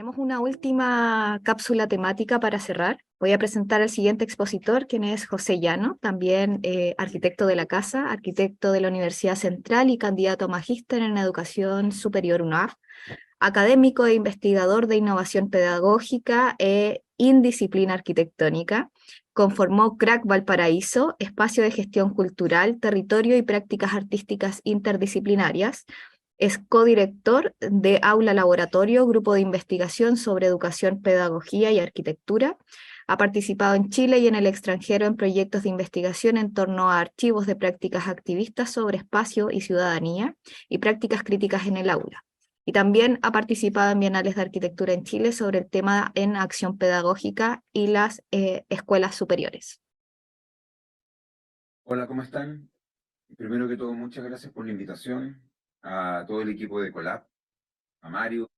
Tenemos una última cápsula temática para cerrar. Voy a presentar al siguiente expositor, quien es José Llano, también arquitecto de la casa, arquitecto de la Universidad Central y candidato a magíster en Educación Superior UNAF, académico e investigador de innovación pedagógica e indisciplina arquitectónica. Conformó CRAC Valparaíso, espacio de gestión cultural, territorio y prácticas artísticas interdisciplinarias. Es codirector de Aula Laboratorio, grupo de investigación sobre educación, pedagogía y arquitectura. Ha participado en Chile y en el extranjero en proyectos de investigación en torno a archivos de prácticas activistas sobre espacio y ciudadanía y prácticas críticas en el aula. Y también ha participado en bienales de arquitectura en Chile sobre el tema en acción pedagógica y las escuelas superiores. Hola, ¿cómo están? Primero que todo, muchas gracias por la invitación a todo el equipo de Colab, a Mario,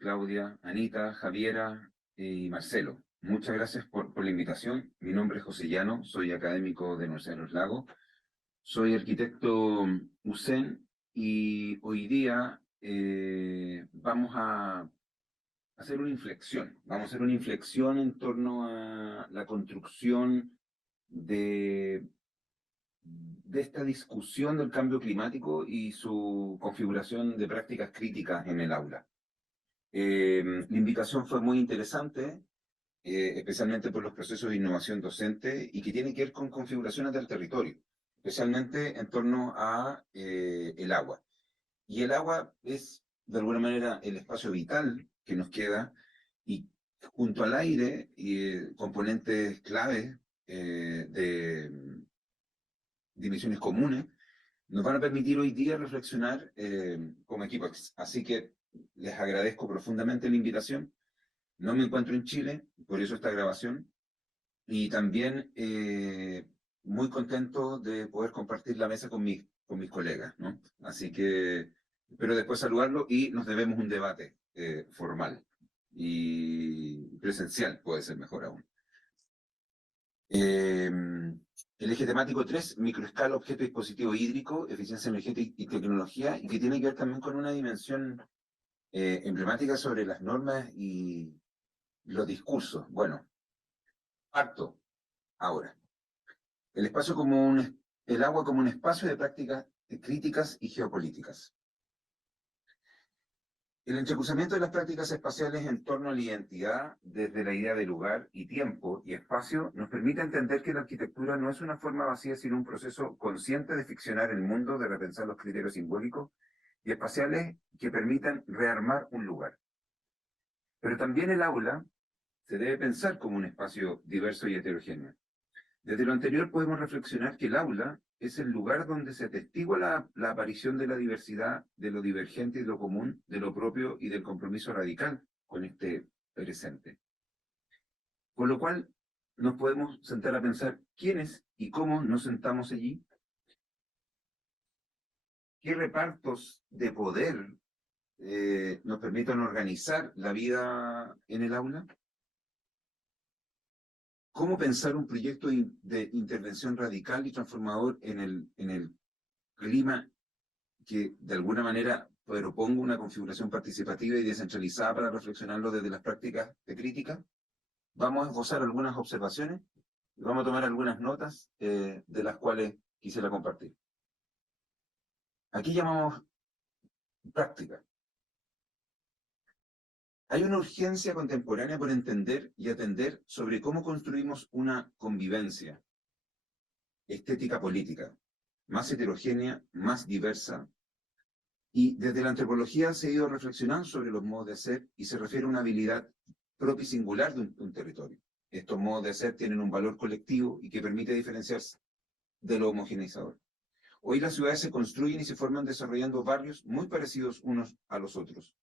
Claudia, Anita, Javiera y Marcelo. Muchas gracias por la invitación. Mi nombre es José Llano, soy académico de Universidad de Los Lagos. Soy arquitecto USEN y hoy día vamos a hacer una inflexión. Vamos a hacer una inflexión en torno a la construcción de esta discusión del cambio climático y su configuración de prácticas críticas en el aula. La invitación fue muy interesante, especialmente por los procesos de innovación docente y que tiene que ver con configuraciones del territorio, especialmente en torno a el agua. Y el agua es, de alguna manera, el espacio vital que nos queda y junto al aire, componentes claves de dimensiones comunes, nos van a permitir hoy día reflexionar como equipo. Así que les agradezco profundamente la invitación. No me encuentro en Chile, por eso esta grabación. Y también muy contento de poder compartir la mesa con mis colegas, ¿no? Así que espero después saludarlo y nos debemos un debate formal y presencial, puede ser mejor aún. El eje temático 3, microescala, objeto, dispositivo hídrico, eficiencia energética y tecnología, y que tiene que ver también con una dimensión emblemática sobre las normas y los discursos. Bueno, parto ahora. El agua como un espacio de prácticas críticas y geopolíticas. El entrecruzamiento de las prácticas espaciales en torno a la identidad, desde la idea de lugar y tiempo y espacio, nos permite entender que la arquitectura no es una forma vacía, sino un proceso consciente de ficcionar el mundo, de repensar los criterios simbólicos y espaciales que permitan rearmar un lugar. Pero también el aula se debe pensar como un espacio diverso y heterogéneo. Desde lo anterior podemos reflexionar que el aula es el lugar donde se atestigua la aparición de la diversidad, de lo divergente y de lo común, de lo propio y del compromiso radical con este presente. Con lo cual, nos podemos sentar a pensar quiénes y cómo nos sentamos allí, qué repartos de poder nos permitan organizar la vida en el aula, cómo pensar un proyecto de intervención radical y transformador en el clima que de alguna manera proponga una configuración participativa y descentralizada para reflexionarlo desde las prácticas de crítica. Vamos a esbozar algunas observaciones y vamos a tomar algunas notas de las cuales quisiera compartir. Aquí llamamos práctica. Hay una urgencia contemporánea por entender y atender sobre cómo construimos una convivencia estética política, más heterogénea, más diversa, y desde la antropología se ha ido reflexionando sobre los modos de hacer y se refiere a una habilidad propia y singular de un territorio. Estos modos de hacer tienen un valor colectivo y que permite diferenciarse de lo homogeneizador. Hoy las ciudades se construyen y se forman desarrollando barrios muy parecidos unos a los otros,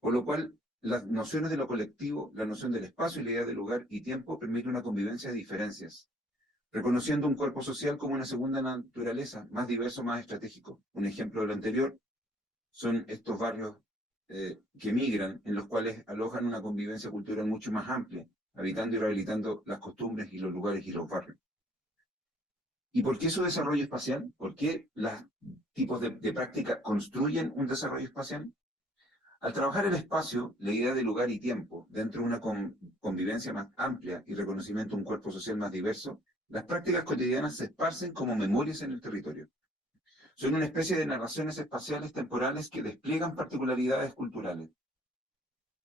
por lo cual las nociones de lo colectivo, la noción del espacio y la idea de lugar y tiempo permiten una convivencia de diferencias, reconociendo un cuerpo social como una segunda naturaleza, más diverso, más estratégico. Un ejemplo de lo anterior son estos barrios que migran, en los cuales alojan una convivencia cultural mucho más amplia, habitando y rehabilitando las costumbres y los lugares y los barrios. ¿Y por qué su desarrollo espacial? ¿Por qué los tipos de práctica construyen un desarrollo espacial? Al trabajar el espacio, la idea de lugar y tiempo, dentro de una convivencia más amplia y reconocimiento de un cuerpo social más diverso, las prácticas cotidianas se esparcen como memorias en el territorio. Son una especie de narraciones espaciales temporales que despliegan particularidades culturales.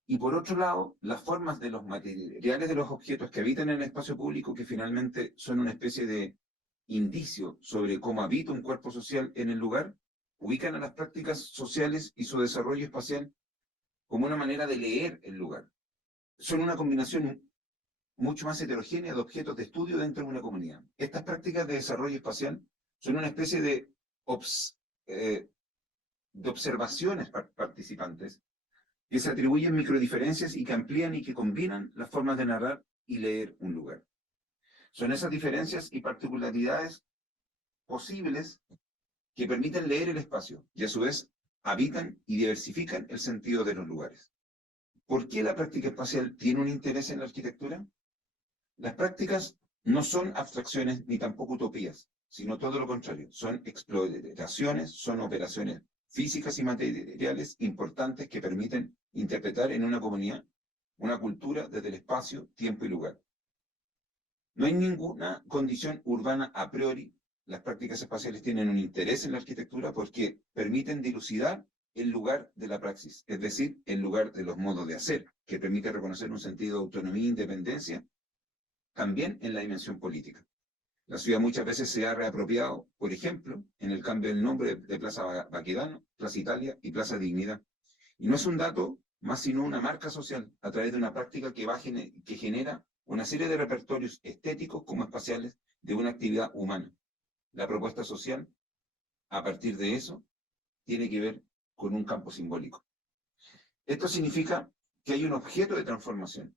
Y por otro lado, las formas de los materiales de los objetos que habitan en el espacio público, que finalmente son una especie de indicio sobre cómo habita un cuerpo social en el lugar, ubican a las prácticas sociales y su desarrollo espacial como una manera de leer el lugar. Son una combinación mucho más heterogénea de objetos de estudio dentro de una comunidad. Estas prácticas de desarrollo espacial son una especie de observaciones participantes que se atribuyen microdiferencias y que amplían y que combinan las formas de narrar y leer un lugar. Son esas diferencias y particularidades posibles que permiten leer el espacio y a su vez habitan y diversifican el sentido de los lugares. ¿Por qué la práctica espacial tiene un interés en la arquitectura? Las prácticas no son abstracciones ni tampoco utopías, sino todo lo contrario. Son exploraciones, son operaciones físicas y materiales importantes que permiten interpretar en una comunidad una cultura desde el espacio, tiempo y lugar. No hay ninguna condición urbana a priori. Las prácticas espaciales tienen un interés en la arquitectura porque permiten dilucidar el lugar de la praxis, es decir, el lugar de los modos de hacer, que permite reconocer un sentido de autonomía e independencia, también en la dimensión política. La ciudad muchas veces se ha reapropiado, por ejemplo, en el cambio del nombre de Plaza Baquedano, Plaza Italia y Plaza Dignidad. Y no es un dato más sino una marca social a través de una práctica que genera una serie de repertorios estéticos como espaciales de una actividad humana. La propuesta social, a partir de eso, tiene que ver con un campo simbólico. Esto significa que hay un objeto de transformación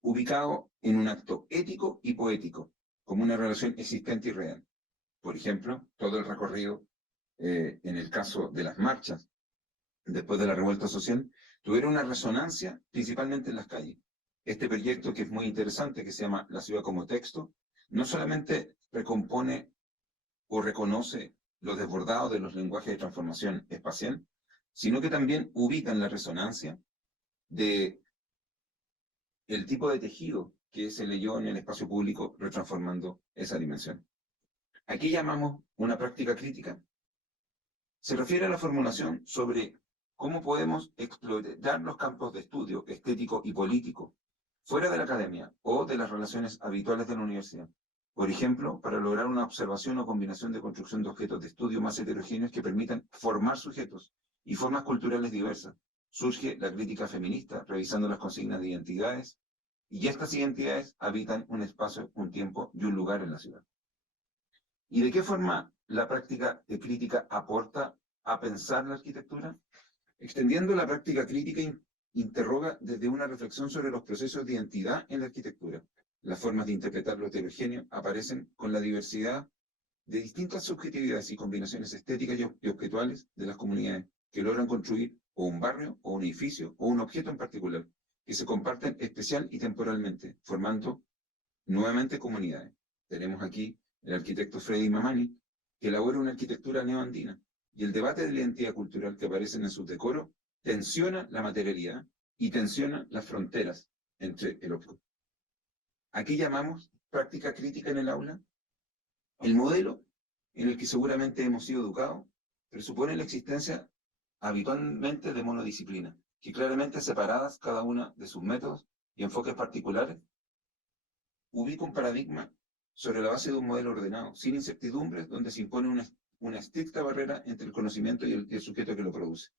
ubicado en un acto ético y poético, como una relación existente y real. Por ejemplo, todo el recorrido, en el caso de las marchas, después de la revuelta social, tuvieron una resonancia principalmente en las calles. Este proyecto, que es muy interesante, que se llama La Ciudad como Texto, no solamente recompone o reconoce los desbordados de los lenguajes de transformación espacial, sino que también ubica en la resonancia de el tipo de tejido que se leyó en el espacio público retransformando esa dimensión. Aquí llamamos una práctica crítica. Se refiere a la formulación sobre cómo podemos explorar los campos de estudio estético y político fuera de la academia o de las relaciones habituales de la universidad. Por ejemplo, para lograr una observación o combinación de construcción de objetos de estudio más heterogéneos que permitan formar sujetos y formas culturales diversas. Surge la crítica feminista, revisando las consignas de identidades, y estas identidades habitan un espacio, un tiempo y un lugar en la ciudad. ¿Y de qué forma la práctica de crítica aporta a pensar la arquitectura? Extendiendo la práctica crítica, interroga desde una reflexión sobre los procesos de identidad en la arquitectura. Las formas de interpretar lo heterogéneo aparecen con la diversidad de distintas subjetividades y combinaciones estéticas y objetuales de las comunidades que logran construir o un barrio, o un edificio, o un objeto en particular, que se comparten especial y temporalmente, formando nuevamente comunidades. Tenemos aquí el arquitecto Freddy Mamani, que elabora una arquitectura neoandina, y el debate de la identidad cultural que aparecen en sus decoros tensiona la materialidad y tensiona las fronteras entre el objeto. Aquí llamamos práctica crítica en el aula. El modelo en el que seguramente hemos sido educados presupone la existencia habitualmente de monodisciplinas, que claramente separadas cada una de sus métodos y enfoques particulares, ubica un paradigma sobre la base de un modelo ordenado, sin incertidumbres, donde se impone una estricta barrera entre el conocimiento y el sujeto que lo produce.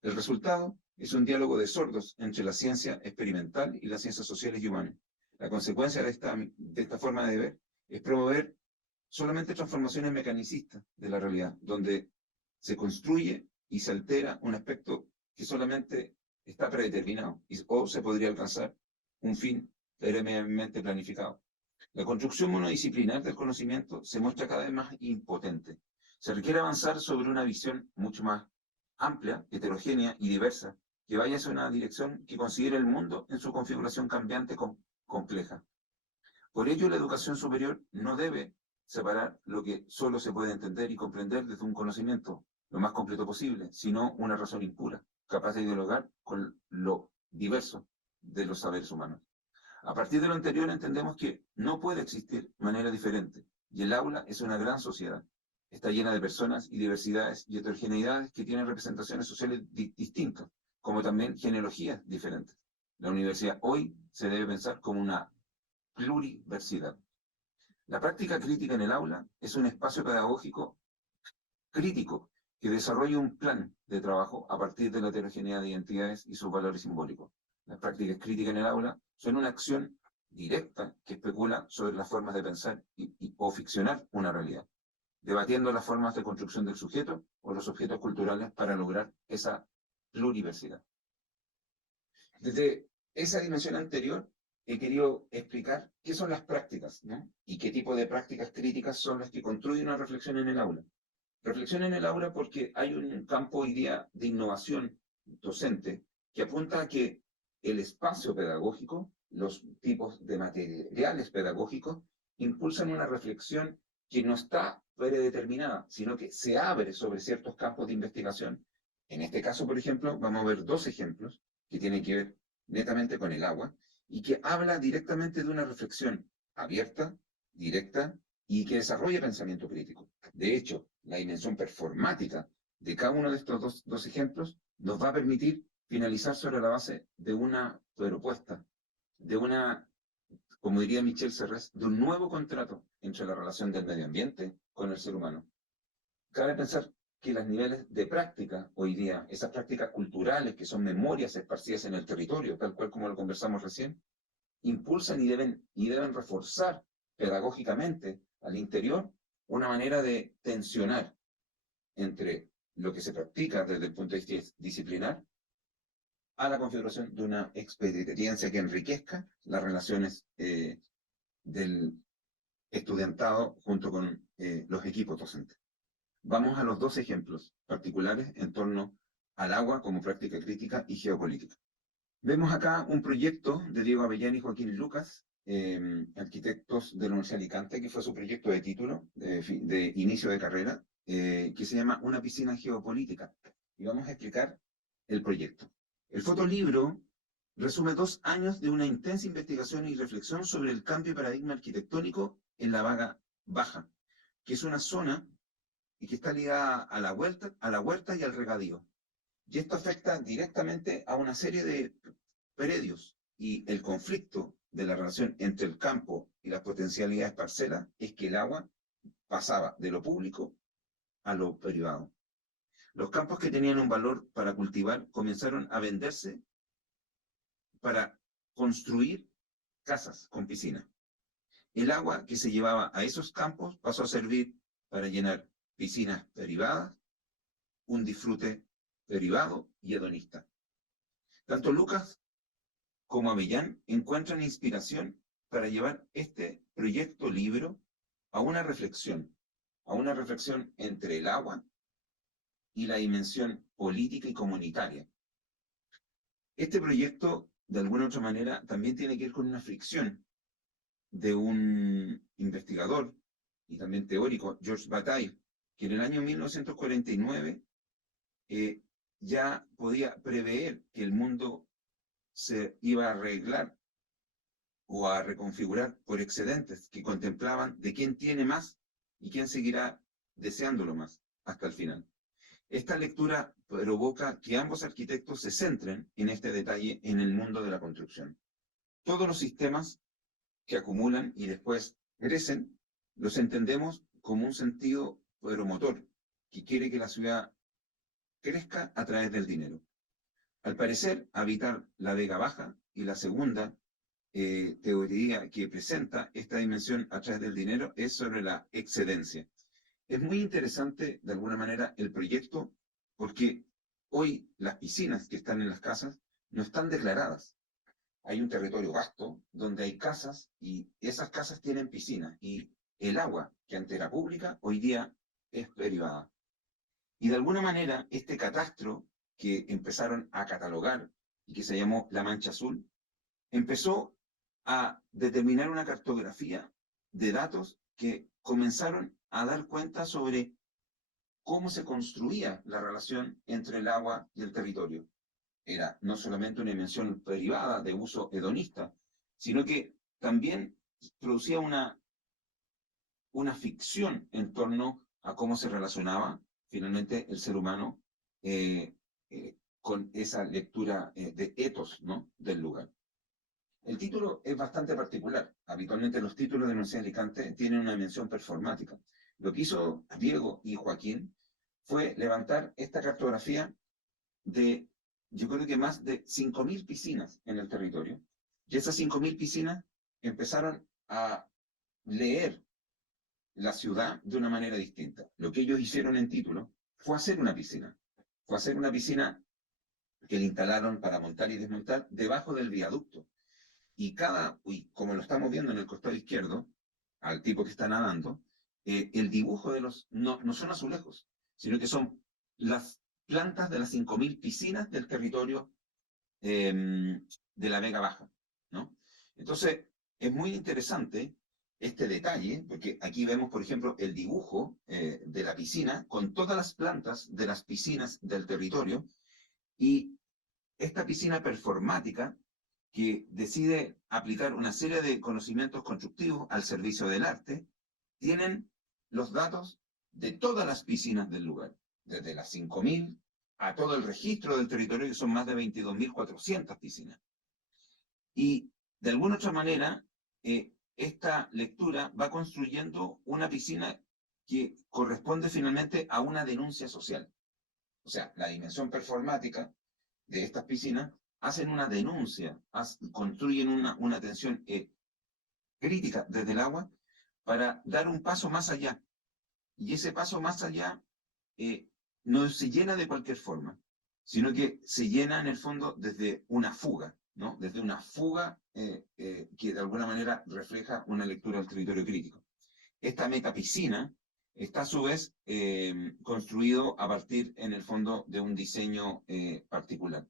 El resultado es un diálogo de sordos entre la ciencia experimental y las ciencias sociales y humanas. La consecuencia de esta forma de ver es promover solamente transformaciones mecanicistas de la realidad, donde se construye y se altera un aspecto que solamente está predeterminado, o se podría alcanzar un fin previamente planificado. La construcción monodisciplinar del conocimiento se muestra cada vez más impotente. Se requiere avanzar sobre una visión mucho más amplia, heterogénea y diversa, que vaya hacia una dirección que considere el mundo en su configuración cambiante compleja. Por ello, la educación superior no debe separar lo que solo se puede entender y comprender desde un conocimiento lo más completo posible, sino una razón impura, capaz de dialogar con lo diverso de los saberes humanos. A partir de lo anterior entendemos que no puede existir manera diferente, y el aula es una gran sociedad. Está llena de personas y diversidades y heterogeneidades que tienen representaciones sociales distintas, como también genealogías diferentes. La universidad hoy se debe pensar como una pluriversidad. La práctica crítica en el aula es un espacio pedagógico crítico que desarrolla un plan de trabajo a partir de la heterogeneidad de identidades y sus valores simbólicos. Las prácticas críticas en el aula son una acción directa que especula sobre las formas de pensar o ficcionar una realidad, debatiendo las formas de construcción del sujeto o los objetos culturales para lograr esa pluriversidad. Desde esa dimensión anterior, he querido explicar qué son las prácticas, ¿no? Y qué tipo de prácticas críticas son las que construyen una reflexión en el aula. Reflexión en el aula porque hay un campo hoy día de innovación docente que apunta a que el espacio pedagógico, los tipos de materiales pedagógicos, impulsan una reflexión que no está predeterminada, sino que se abre sobre ciertos campos de investigación. En este caso, por ejemplo, vamos a ver dos ejemplos que tienen que ver netamente con el agua y que habla directamente de una reflexión abierta, directa y que desarrolla pensamiento crítico. De hecho, la dimensión performática de cada uno de estos dos ejemplos nos va a permitir finalizar sobre la base de una propuesta, de una, como diría Michel Serres, de un nuevo contrato entre la relación del medio ambiente con el ser humano. Cabe pensar que los niveles de práctica hoy día, esas prácticas culturales que son memorias esparcidas en el territorio, tal cual como lo conversamos recién, impulsan y deben reforzar pedagógicamente al interior una manera de tensionar entre lo que se practica desde el punto de vista disciplinar a la configuración de una experiencia que enriquezca las relaciones del estudiantado junto con los equipos docentes. Vamos a los dos ejemplos particulares en torno al agua como práctica crítica y geopolítica. Vemos acá un proyecto de Diego Avellán y Joaquín Lucas, arquitectos de la Universidad de Alicante, que fue su proyecto de título, de inicio de carrera, que se llama Una piscina geopolítica. Y vamos a explicar el proyecto. El fotolibro resume 2 años de una intensa investigación y reflexión sobre el cambio de paradigma arquitectónico en la Vaga Baja, que es una zona y que está ligada a la huerta y al regadío. Y esto afecta directamente a una serie de predios. Y el conflicto de la relación entre el campo y las potencialidades parcelas es que el agua pasaba de lo público a lo privado. Los campos que tenían un valor para cultivar comenzaron a venderse para construir casas con piscina. El agua que se llevaba a esos campos pasó a servir para llenar piscinas privadas, un disfrute privado y hedonista. Tanto Lucas como Avellán encuentran inspiración para llevar este proyecto libro a una reflexión entre el agua y la dimensión política y comunitaria. Este proyecto, de alguna u otra manera, también tiene que ver con una fricción de un investigador y también teórico, Georges Bataille, que en el año 1949 ya podía prever que el mundo se iba a arreglar o a reconfigurar por excedentes que contemplaban de quién tiene más y quién seguirá deseándolo más hasta el final. Esta lectura provoca que ambos arquitectos se centren en este detalle en el mundo de la construcción. Todos los sistemas que acumulan y después crecen, los entendemos como un sentido promotor que quiere que la ciudad crezca a través del dinero. Al parecer, habitar la Vega Baja y la segunda teoría que presenta esta dimensión a través del dinero es sobre la excedencia. Es muy interesante, de alguna manera, el proyecto porque hoy las piscinas que están en las casas no están declaradas. Hay un territorio vasto donde hay casas y esas casas tienen piscinas y el agua, que antes era pública, hoy día es privada. Y de alguna manera, este catastro que empezaron a catalogar y que se llamó La Mancha Azul, empezó a determinar una cartografía de datos que comenzaron a dar cuenta sobre cómo se construía la relación entre el agua y el territorio. era no solamente una dimensión privada de uso hedonista, sino que también producía una ficción en torno a cómo se relacionaba finalmente el ser humano eh, con esa lectura de etos, ¿no?, del lugar. El título es bastante particular. Habitualmente los títulos de la Universidad de Alicante tienen una dimensión performática. Lo que hizo Diego y Joaquín fue levantar esta cartografía de, yo creo que más de 5.000 piscinas en el territorio. Y esas 5.000 piscinas empezaron a leer la ciudad de una manera distinta. Lo que ellos hicieron en título fue hacer una piscina. Fue hacer una piscina que le instalaron para montar y desmontar debajo del viaducto. Y como lo estamos viendo en el costado izquierdo, al tipo que está nadando, el dibujo de no son azulejos, sino que son las plantas de las 5.000 piscinas del territorio de la Vega Baja, ¿no? Entonces, es muy interesante este detalle, porque aquí vemos, por ejemplo, el dibujo de la piscina con todas las plantas de las piscinas del territorio, y esta piscina performática que decide aplicar una serie de conocimientos constructivos al servicio del arte, tienen los datos de todas las piscinas del lugar, desde las 5.000 a todo el registro del territorio, que son más de 22.400 piscinas. Y de alguna otra manera, esta lectura va construyendo una piscina que corresponde finalmente a una denuncia social. O sea, la dimensión performática de estas piscinas hacen una denuncia, construyen una atención crítica desde el agua para dar un paso más allá. Y ese paso más allá no se llena de cualquier forma, sino que se llena en el fondo desde una fuga, ¿no? Desde una fuga que de alguna manera refleja una lectura del territorio crítico. Esta metapiscina está a su vez construido a partir, en el fondo, de un diseño particular.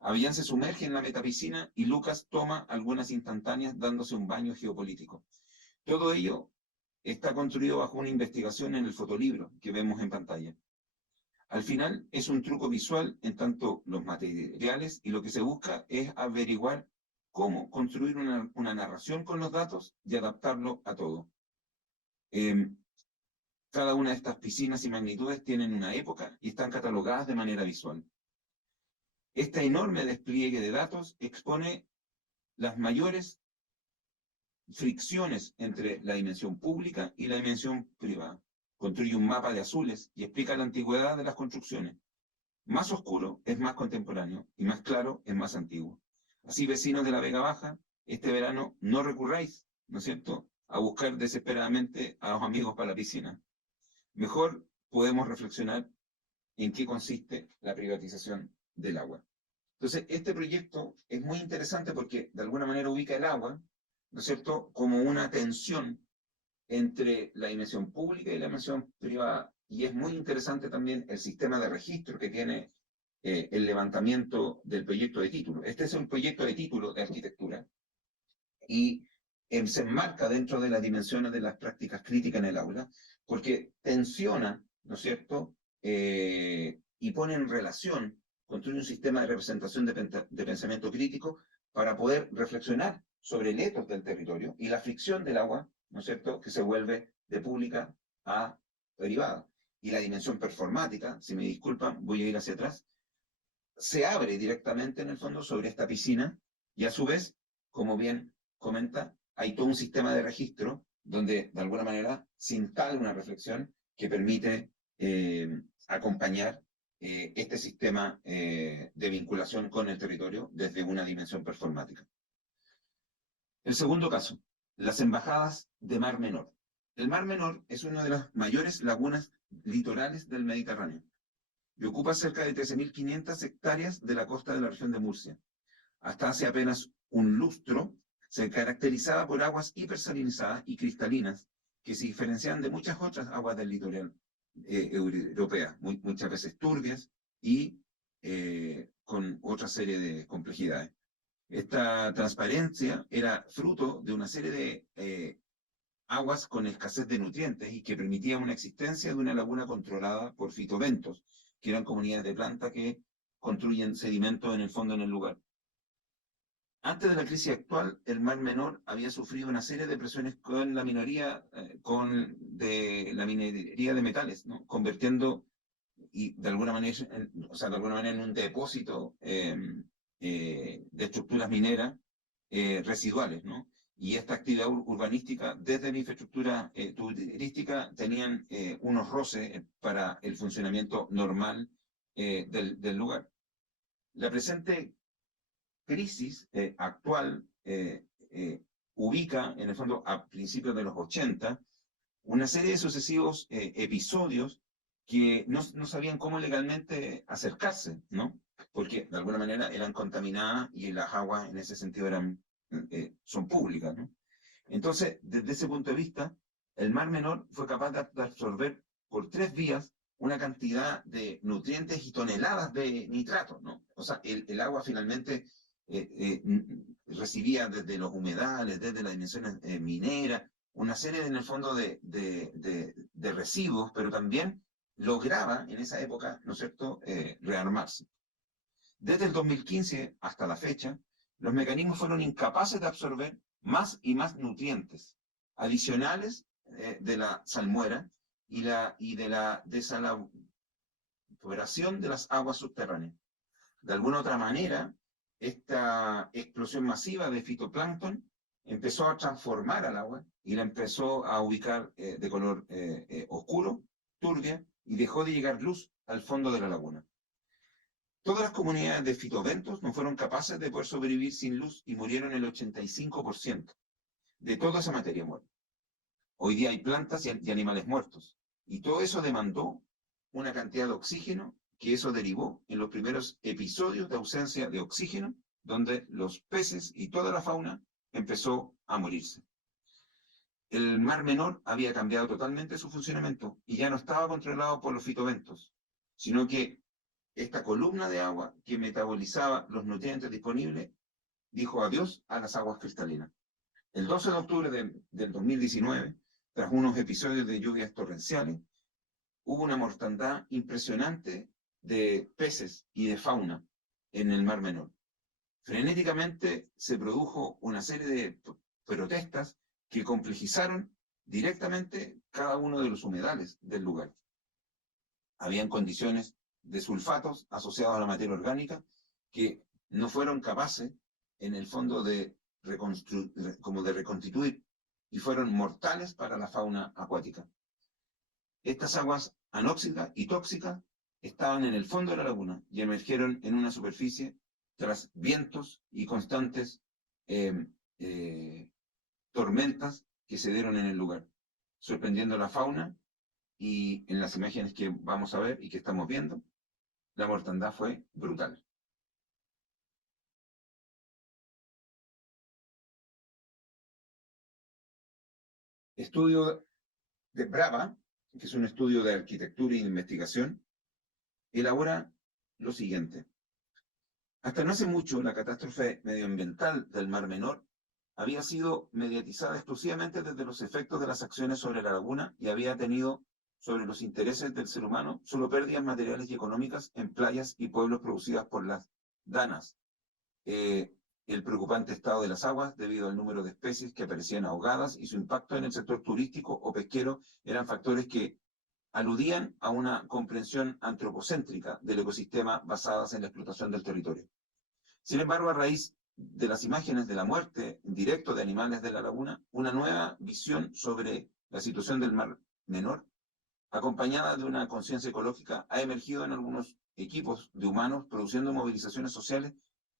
Avian se sumerge en la metapiscina y Lucas toma algunas instantáneas dándose un baño geopolítico. Todo ello está construido bajo una investigación en el fotolibro que vemos en pantalla. Al final es un truco visual en tanto los materiales, y lo que se busca es averiguar cómo construir una narración con los datos y adaptarlo a todo. Cada una de estas piscinas y magnitudes tienen una época y están catalogadas de manera visual. Este enorme despliegue de datos expone las mayores fricciones entre la dimensión pública y la dimensión privada. Construye un mapa de azules y explica la antigüedad de las construcciones. Más oscuro es más contemporáneo y más claro es más antiguo. Así, vecinos de la Vega Baja, este verano no recurráis, ¿no es cierto?, a buscar desesperadamente a los amigos para la piscina. Mejor podemos reflexionar en qué consiste la privatización del agua. Entonces, este proyecto es muy interesante porque de alguna manera ubica el agua, ¿no es cierto?, como una tensión entre la dimensión pública y la dimensión privada. Y es muy interesante también el sistema de registro que tiene el levantamiento del proyecto de título. Este es un proyecto de título de arquitectura y se enmarca dentro de las dimensiones de las prácticas críticas en el aula, porque tensiona, ¿no es cierto?, y pone en relación, construye un sistema de representación de pensamiento crítico para poder reflexionar sobre el etos del territorio y la fricción del agua, ¿no es cierto?, que se vuelve de pública a privada. Y la dimensión performática, si me disculpan, voy a ir hacia atrás, se abre directamente en el fondo sobre esta piscina y a su vez, como bien comenta, hay todo un sistema de registro donde de alguna manera se instala una reflexión que permite acompañar este sistema de vinculación con el territorio desde una dimensión performática. El segundo caso, las embajadas de Mar Menor. El Mar Menor es una de las mayores lagunas litorales del Mediterráneo y ocupa cerca de 13.500 hectáreas de la costa de la región de Murcia. Hasta hace apenas un lustro se caracterizaba por aguas hipersalinizadas y cristalinas que se diferenciaban de muchas otras aguas del litoral europea, muchas veces turbias y con otra serie de complejidades. Esta transparencia era fruto de una serie de aguas con escasez de nutrientes y que permitía una existencia de una laguna controlada por fitoventos, que eran comunidades de plantas que construyen sedimento en el fondo en el lugar. Antes de la crisis actual, el Mar Menor había sufrido una serie de presiones con la minería, de la minería de metales, ¿no? Convirtiendo y de alguna manera, en un depósito de estructuras mineras residuales, ¿no? Y esta actividad urbanística, desde la infraestructura turística, tenían unos roces para el funcionamiento normal del lugar. La presente crisis actual ubica, en el fondo, a principios de los 80, una serie de sucesivos episodios que no sabían cómo legalmente acercarse, ¿no? Porque de alguna manera eran contaminadas y las aguas en ese sentido son públicas, ¿no? Entonces, desde ese punto de vista, el Mar Menor fue capaz de absorber por 3 vías una cantidad de nutrientes y toneladas de nitratos, ¿no? O sea, el agua finalmente recibía desde los humedales, desde las dimensiones mineras, una serie en el fondo de residuos, pero también lograba en esa época, ¿no es cierto?, rearmarse. Desde el 2015 hasta la fecha, los mecanismos fueron incapaces de absorber más y más nutrientes adicionales de la salmuera y de la desalaboración de las aguas subterráneas. De alguna otra manera, esta explosión masiva de fitoplancton empezó a transformar al agua y la empezó a ubicar de color oscuro, turbia, y dejó de llegar luz al fondo de la laguna. Todas las comunidades de fitobentos no fueron capaces de poder sobrevivir sin luz y murieron el 85% de toda esa materia muerta. Hoy día hay plantas y animales muertos, y todo eso demandó una cantidad de oxígeno, que eso derivó en los primeros episodios de ausencia de oxígeno, donde los peces y toda la fauna empezó a morirse. El Mar Menor había cambiado totalmente su funcionamiento y ya no estaba controlado por los fitobentos, sino que esta columna de agua que metabolizaba los nutrientes disponibles dijo adiós a las aguas cristalinas. El 12 de octubre del 2019, tras unos episodios de lluvias torrenciales, hubo una mortandad impresionante de peces y de fauna en el Mar Menor. Frenéticamente se produjo una serie de protestas que complejizaron directamente cada uno de los humedales del lugar. Habían condiciones de sulfatos asociados a la materia orgánica que no fueron capaces, en el fondo, de reconstituir, y fueron mortales para la fauna acuática. Estas aguas anóxicas y tóxicas estaban en el fondo de la laguna y emergieron en una superficie tras vientos y constantes tormentas que se dieron en el lugar, sorprendiendo a la fauna. Y en las imágenes que vamos a ver y que estamos viendo, la mortandad fue brutal. Estudio de Brava, que es un estudio de arquitectura y de investigación, elabora lo siguiente. Hasta no hace mucho, la catástrofe medioambiental del Mar Menor había sido mediatizada exclusivamente desde los efectos de las acciones sobre la laguna y había tenido sobre los intereses del ser humano solo pérdidas materiales y económicas en playas y pueblos producidas por las danas. El preocupante estado de las aguas debido al número de especies que aparecían ahogadas y su impacto en el sector turístico o pesquero eran factores que aludían a una comprensión antropocéntrica del ecosistema basadas en la explotación del territorio. Sin embargo, a raíz de las imágenes de la muerte en directo de animales de la laguna, una nueva visión sobre la situación del Mar Menor, acompañada de una conciencia ecológica, ha emergido en algunos equipos de humanos produciendo movilizaciones sociales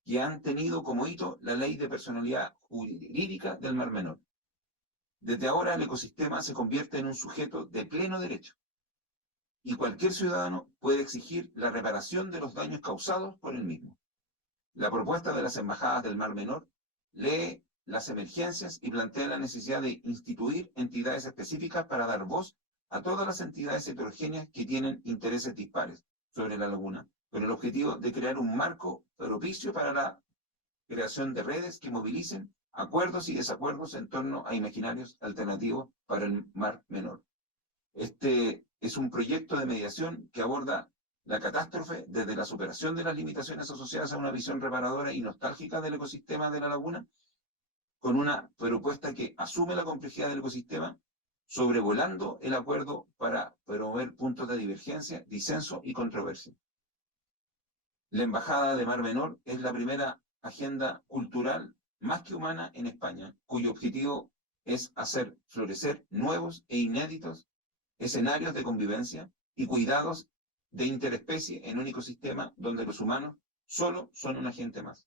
que han tenido como hito la ley de personalidad jurídica del Mar Menor. Desde ahora el ecosistema se convierte en un sujeto de pleno derecho y cualquier ciudadano puede exigir la reparación de los daños causados por el mismo. La propuesta de las embajadas del Mar Menor lee las emergencias y plantea la necesidad de instituir entidades específicas para dar voz a todas las entidades heterogéneas que tienen intereses dispares sobre la laguna, con el objetivo de crear un marco propicio para la creación de redes que movilicen acuerdos y desacuerdos en torno a imaginarios alternativos para el Mar Menor. Este es un proyecto de mediación que aborda la catástrofe desde la superación de las limitaciones asociadas a una visión reparadora y nostálgica del ecosistema de la laguna, con una propuesta que asume la complejidad del ecosistema, sobrevolando el acuerdo para promover puntos de divergencia, disenso y controversia. La Embajada de Mar Menor es la primera agenda cultural más que humana en España, cuyo objetivo es hacer florecer nuevos e inéditos escenarios de convivencia y cuidados de interespecie en un ecosistema donde los humanos solo son un agente más.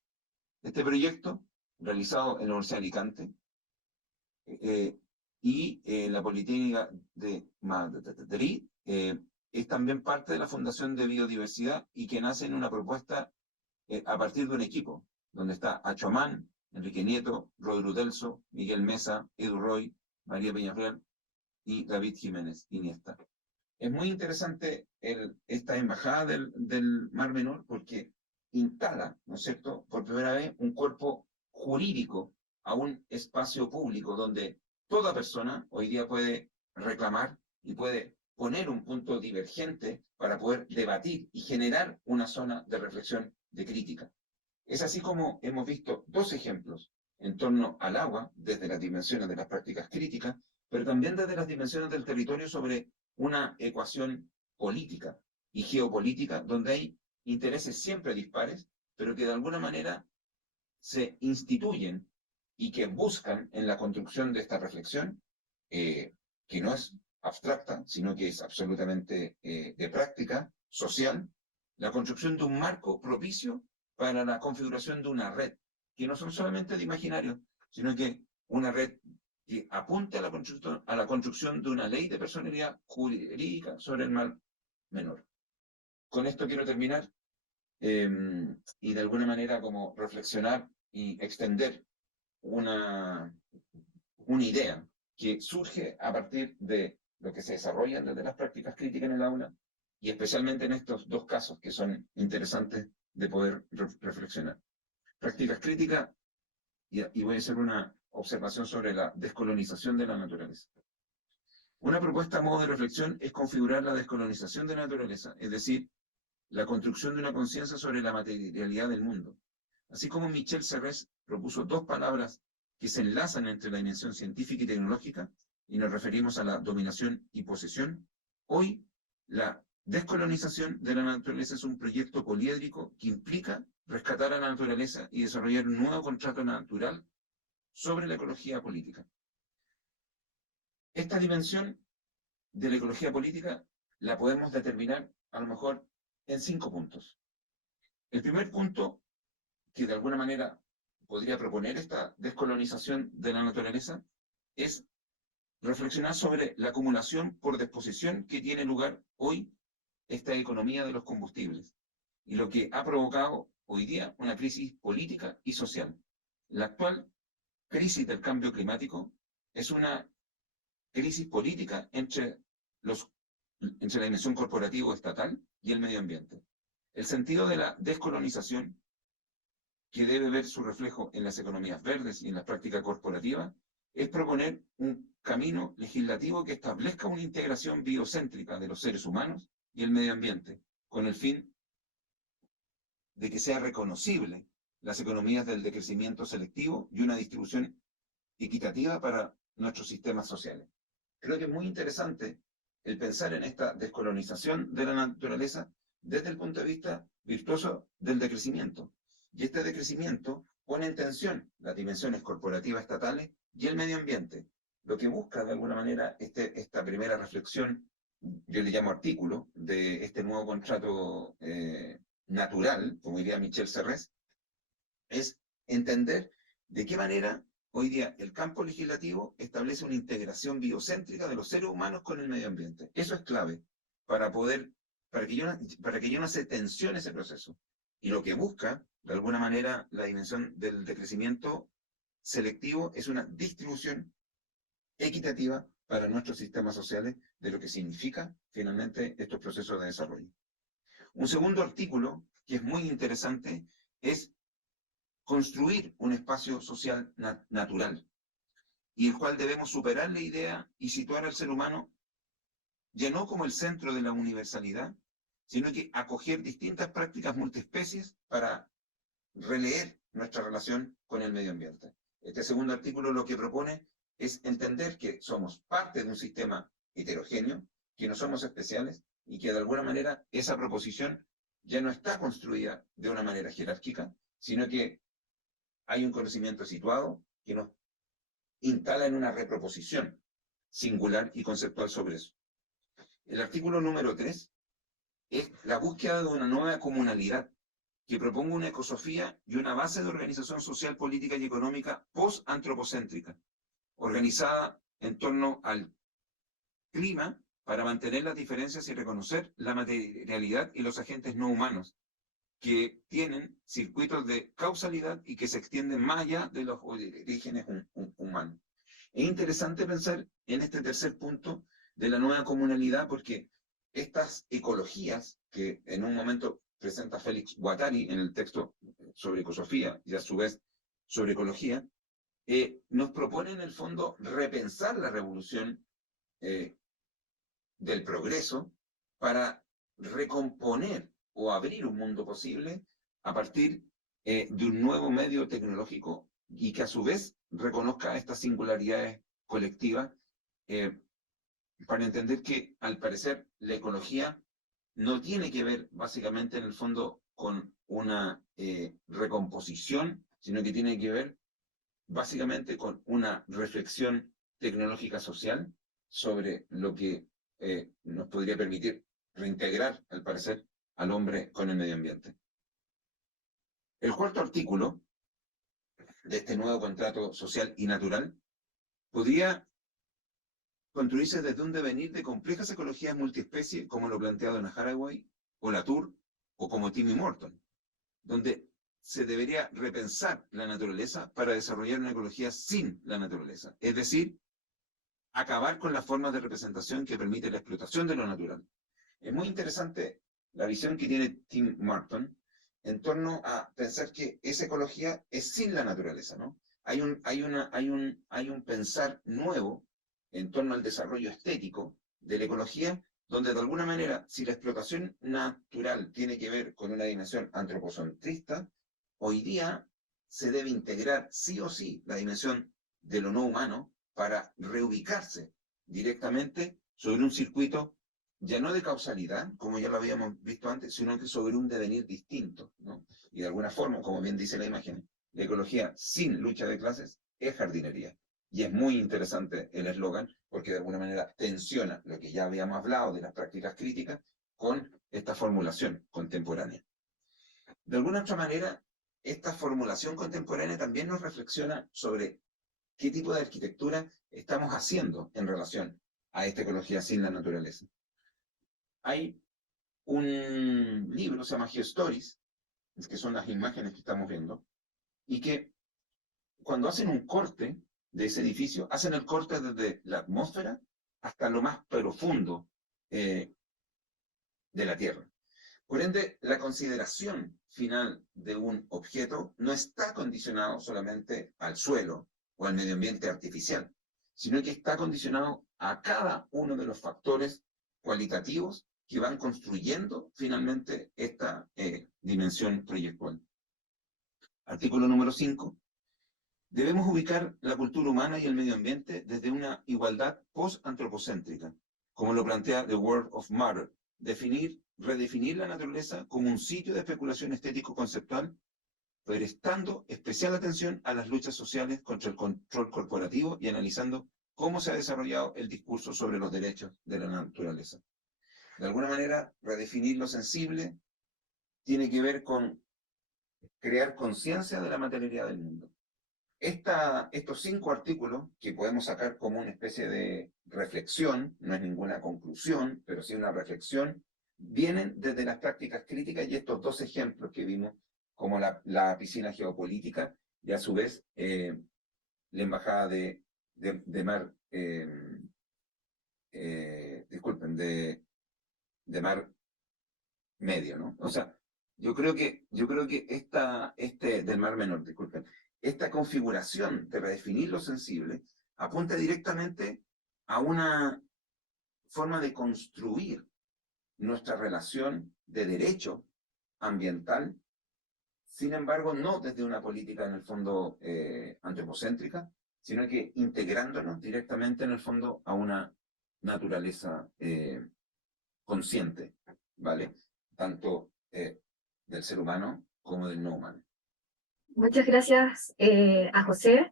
Este proyecto, realizado en la Universidad de Alicante y la Politécnica de Madrid, es también parte de la Fundación de Biodiversidad y que nace en una propuesta a partir de un equipo, donde está Acho Amán, Enrique Nieto, Rodrigo Delso, Miguel Mesa, Edu Roy, María Peñafiel y David Jiménez Iniesta. Es muy interesante esta embajada del Mar Menor porque instala, ¿no es cierto?, por primera vez un cuerpo jurídico a un espacio público donde toda persona hoy día puede reclamar y puede poner un punto divergente para poder debatir y generar una zona de reflexión, de crítica. Es así como hemos visto dos ejemplos en torno al agua, desde las dimensiones de las prácticas críticas, pero también desde las dimensiones del territorio sobre una ecuación política y geopolítica donde hay intereses siempre dispares, pero que de alguna manera se instituyen y que buscan en la construcción de esta reflexión, que no es abstracta, sino que es absolutamente de práctica social, la construcción de un marco propicio para la configuración de una red, que no son solamente de imaginario, sino que una red que apunte a la construcción de una ley de personalidad jurídica sobre el Mar Menor. Con esto quiero terminar y de alguna manera como reflexionar y extender una idea que surge a partir de lo que se desarrolla desde las prácticas críticas en el aula y especialmente en estos dos casos que son interesantes de poder reflexionar. Prácticas críticas, y voy a hacer una observación sobre la descolonización de la naturaleza. Una propuesta a modo de reflexión es configurar la descolonización de la naturaleza, es decir, la construcción de una conciencia sobre la materialidad del mundo. Así como Michel Serres propuso dos palabras que se enlazan entre la dimensión científica y tecnológica, y nos referimos a la dominación y posesión, hoy la descolonización de la naturaleza es un proyecto poliédrico que implica rescatar a la naturaleza y desarrollar un nuevo contrato natural sobre la ecología política. Esta dimensión de la ecología política la podemos determinar a lo mejor en 5 puntos. El primer punto, que de alguna manera podría proponer esta descolonización de la naturaleza, es reflexionar sobre la acumulación por disposición que tiene lugar hoy esta economía de los combustibles y lo que ha provocado hoy día una crisis política y social. La actual crisis del cambio climático es una crisis política entre la dimensión corporativo-estatal y el medio ambiente. El sentido de la descolonización, que debe ver su reflejo en las economías verdes y en la práctica corporativa, es proponer un camino legislativo que establezca una integración biocéntrica de los seres humanos y el medio ambiente, con el fin de que sea reconocible las economías del decrecimiento selectivo y una distribución equitativa para nuestros sistemas sociales. Creo que es muy interesante el pensar en esta descolonización de la naturaleza desde el punto de vista virtuoso del decrecimiento. Y este decrecimiento pone en tensión las dimensiones corporativas estatales y el medio ambiente, lo que busca de alguna manera esta primera reflexión, yo le llamo artículo, de este nuevo contrato natural, como diría Michel Serres, es entender de qué manera hoy día el campo legislativo establece una integración biocéntrica de los seres humanos con el medio ambiente. Eso es clave para que yo no se tensione ese proceso. Y lo que busca, de alguna manera, la dimensión del decrecimiento selectivo es una distribución equitativa para nuestros sistemas sociales de lo que significa finalmente estos procesos de desarrollo. Un segundo artículo que es muy interesante es construir un espacio social natural y el cual debemos superar la idea y situar al ser humano ya no como el centro de la universalidad, sino que acoger distintas prácticas multiespecies para releer nuestra relación con el medio ambiente. Este segundo artículo lo que propone es entender que somos parte de un sistema heterogéneo, que no somos especiales y que de alguna manera esa proposición ya no está construida de una manera jerárquica, sino que hay un conocimiento situado que nos instala en una reproposición singular y conceptual sobre eso. El artículo número 3 es la búsqueda de una nueva comunalidad que proponga una ecosofía y una base de organización social, política y económica post-antropocéntrica, organizada en torno al clima para mantener las diferencias y reconocer la materialidad y los agentes no humanos, que tienen circuitos de causalidad y que se extienden más allá de los orígenes humanos. Es interesante pensar en este tercer punto de la nueva comunalidad, porque estas ecologías que en un momento presenta Félix Guattari en el texto sobre ecosofía y a su vez sobre ecología, nos propone en el fondo repensar la revolución del progreso para recomponer o abrir un mundo posible a partir de un nuevo medio tecnológico y que a su vez reconozca estas singularidades colectivas para entender que al parecer la ecología no tiene que ver básicamente en el fondo con una recomposición, sino que tiene que ver básicamente con una reflexión tecnológica social sobre lo que nos podría permitir reintegrar, al parecer, al hombre con el medio ambiente. El cuarto artículo de este nuevo contrato social y natural podría construirse desde un devenir de complejas ecologías multiespecie, como lo planteado en Haraway, o Latour, o como Timmy Morton, donde se debería repensar la naturaleza para desarrollar una ecología sin la naturaleza, es decir, acabar con las formas de representación que permite la explotación de lo natural. Es muy interesante la visión que tiene Tim Morton en torno a pensar que esa ecología es sin la naturaleza, ¿no? Hay un pensar nuevo en torno al desarrollo estético de la ecología, donde de alguna manera, si la explotación natural tiene que ver con una dimensión antropocentrista, hoy día se debe integrar sí o sí la dimensión de lo no humano para reubicarse directamente sobre un circuito ya no de causalidad, como ya lo habíamos visto antes, sino que sobre un devenir distinto, ¿no? Y de alguna forma, como bien dice la imagen, la ecología sin lucha de clases es jardinería. Y es muy interesante el eslogan, porque de alguna manera tensiona lo que ya habíamos hablado de las prácticas críticas con esta formulación contemporánea. De alguna otra manera, esta formulación contemporánea también nos reflexiona sobre qué tipo de arquitectura estamos haciendo en relación a esta ecología sin la naturaleza. Hay un libro, se llama Geostories, que son las imágenes que estamos viendo, y que cuando hacen un corte de ese edificio, hacen el corte desde la atmósfera hasta lo más profundo de la Tierra. Por ende, la consideración final de un objeto no está condicionado solamente al suelo o al medio ambiente artificial, sino que está condicionado a cada uno de los factores cualitativos que van construyendo finalmente esta dimensión proyectual. Artículo número 5. Debemos ubicar la cultura humana y el medio ambiente desde una igualdad post-antropocéntrica, como lo plantea The World of Matter, redefinir la naturaleza como un sitio de especulación estético-conceptual, prestando especial atención a las luchas sociales contra el control corporativo y analizando cómo se ha desarrollado el discurso sobre los derechos de la naturaleza. De alguna manera, redefinir lo sensible tiene que ver con crear conciencia de la materialidad del mundo. Estos 5 artículos, que podemos sacar como una especie de reflexión, no es ninguna conclusión, pero sí una reflexión, vienen desde las prácticas críticas y estos 2 ejemplos que vimos, como la piscina geopolítica y a su vez la embajada de Mar, de Mar Medio, ¿no? O sea, yo creo que del Mar Menor, disculpen, esta configuración de redefinir lo sensible apunta directamente a una forma de construir nuestra relación de derecho ambiental, sin embargo, no desde una política en el fondo antropocéntrica, sino que integrándonos directamente en el fondo a una naturaleza consciente, ¿vale? Tanto del ser humano como del no humano. Muchas gracias a José,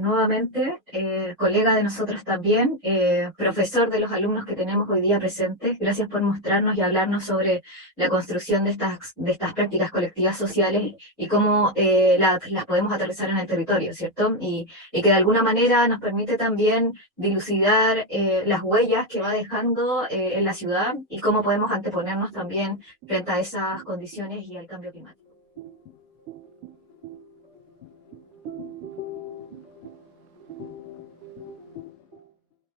nuevamente, colega de nosotros también, profesor de los alumnos que tenemos hoy día presentes. Gracias por mostrarnos y hablarnos sobre la construcción de estas prácticas colectivas sociales y cómo las podemos aterrizar en el territorio, ¿cierto? Y que de alguna manera nos permite también dilucidar las huellas que va dejando en la ciudad y cómo podemos anteponernos también frente a esas condiciones y al cambio climático.